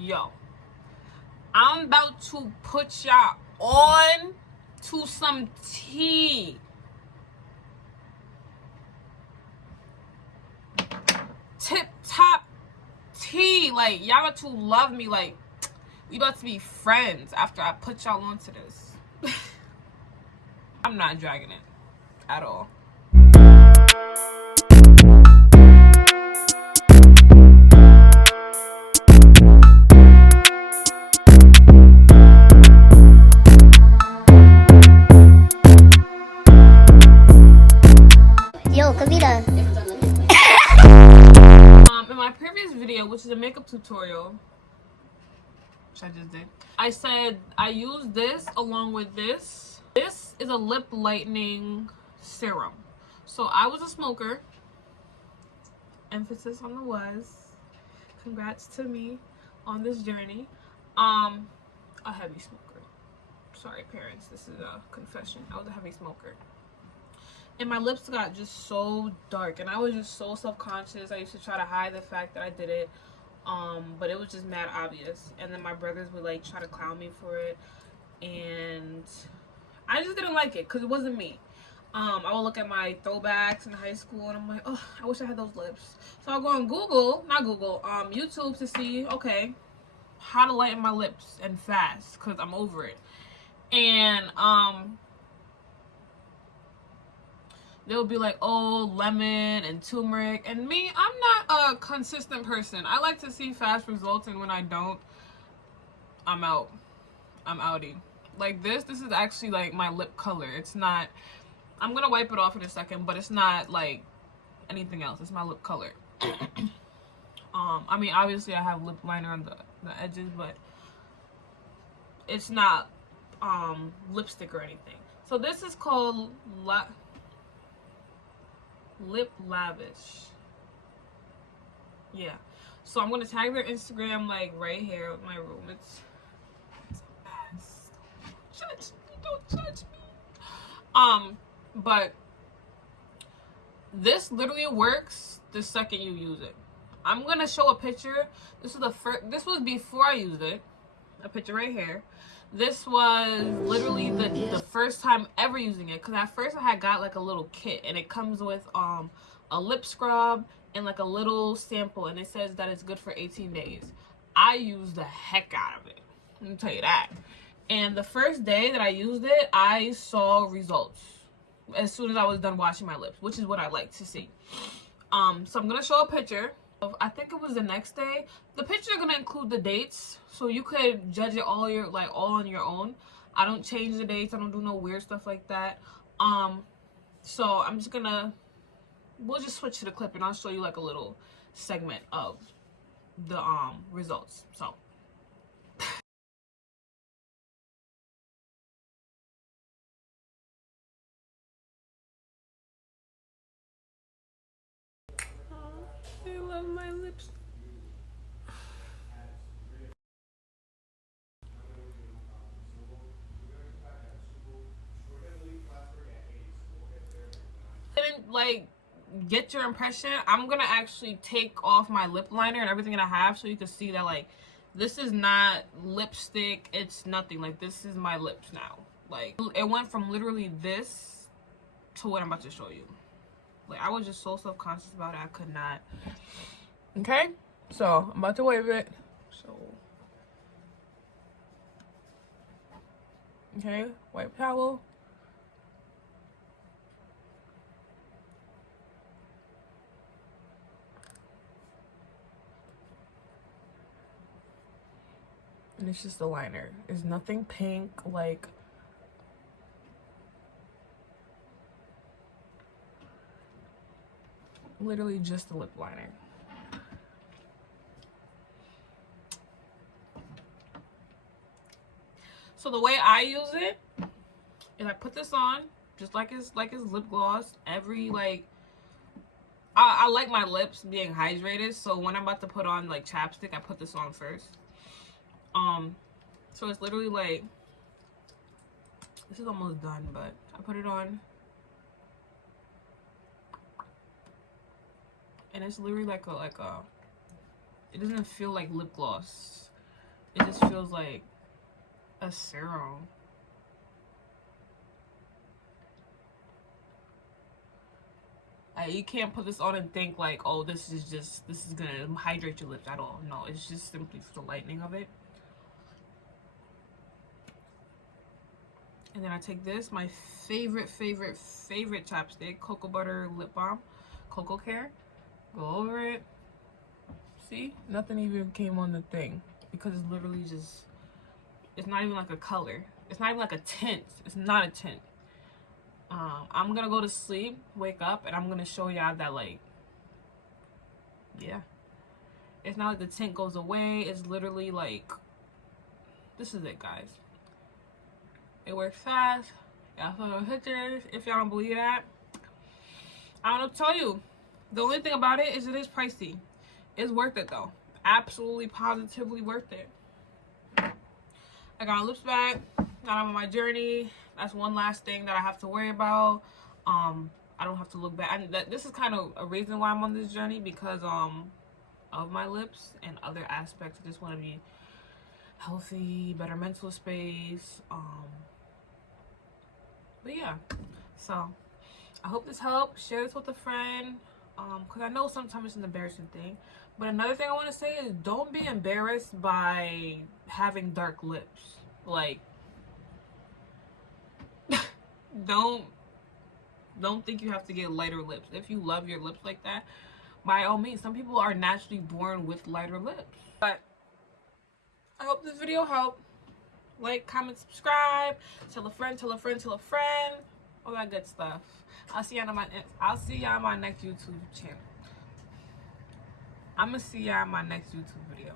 Yo, I'm about to put y'all on to some tea. Tip top tea. Like, y'all about to love me. Like, we about to be friends after I put y'all onto this. I'm not dragging it at all. Yo, Kavita. In my previous video, which is a makeup tutorial, which I just did, I said I use this along with this. This is a lip lightening serum. So I was a smoker. Emphasis on the was. Congrats to me on this journey. A heavy smoker. Sorry, parents. This is a confession. I was a heavy smoker. And my lips got just so dark, and I was just so self-conscious. I used to try to hide the fact that I did it, but it was just mad obvious. And then my brothers would like try to clown me for it, and I just didn't like it because it wasn't me. I would look at my throwbacks in high school, and I'm like, oh, I wish I had those lips. So I'll go on YouTube to see, okay, how to lighten my lips and fast, because I'm over it. And they'll be like, oh, lemon and turmeric. And me, I'm not a consistent person. I like to see fast results, and when I don't, I'm out. I'm outie. Like this is actually like my lip color. It's not, I'm gonna wipe it off in a second, but it's not like anything else. It's my lip color. I mean, obviously I have lip liner on the edges, but it's not lipstick or anything. So this is called Lip Lavish. Yeah. So I'm gonna tag their Instagram like right here in my room. It's a mess. Don't judge me. But this literally works the second you use it. I'm gonna show a picture. This was before I used it. A picture right here. This was literally the first time ever using it, because at first I had got like a little kit, and it comes with a lip scrub and like a little sample, and it says that it's good for 18 days. I used the heck out of it, let me tell you that. And the first day that I used it, I saw results as soon as I was done washing my lips, which is what I like to see. So I'm gonna show a picture of, I think it was the next day. The picture is gonna include the dates, so you could judge it all on your own. I don't change the dates. I don't do no weird stuff like that. So I'm just gonna, we'll just switch to the clip, and I'll show you like a little segment of the results. So I love my lips. Didn't like get your impression. I'm gonna actually take off my lip liner and everything that I have, so you can see that like this is not lipstick. It's nothing. Like, this is my lips now. Like, it went from literally this to what I'm about to show you. Like, I was just so self-conscious about it, I could not. Okay, so I'm about to wave it. So okay, white towel. And it's just a liner. There's nothing pink, like, literally just a lip liner. So the way I use it is I put this on just like it's lip gloss. Every like, I like my lips being hydrated, so when I'm about to put on like chapstick, I put this on first. So it's literally like, this is almost done, but I put it on, and it's literally like a it doesn't feel like lip gloss. It just feels like a serum. You can't put this on and think like, oh, this is gonna hydrate your lips at all. No, it's just simply for the lightening of it. And then I take this, my favorite chapstick, Cocoa Butter Lip Balm, Cocoa Care. Go over it. See? Nothing even came on the thing because it's literally just, it's not even like a color. It's not even like a tint. It's not a tint. I'm gonna go to sleep, wake up, and I'm gonna show y'all that, like, yeah. It's not like the tint goes away. It's literally like, this is it, guys. It works fast. Y'all saw the pictures. If y'all don't believe that, I don't know what to tell you. The only thing about it is pricey. It's worth it though. Absolutely, positively worth it. I got my lips back. Now I'm on my journey. That's one last thing that I have to worry about. I don't have to look back. This is kind of a reason why I'm on this journey, because of my lips and other aspects. I just want to be healthy, better mental space. But yeah, so I hope this helped. Share this with a friend, because I know sometimes it's an embarrassing thing. But another thing I want to say is, don't be embarrassed by having dark lips. Like, don't think you have to get lighter lips. If you love your lips like that, by all means. Some people are naturally born with lighter lips. But I hope this video helped. Like, comment, subscribe, tell a friend, tell a friend, tell a friend, all that good stuff. I'll see y'all on my next YouTube channel. I'm gonna see y'all in my next YouTube video.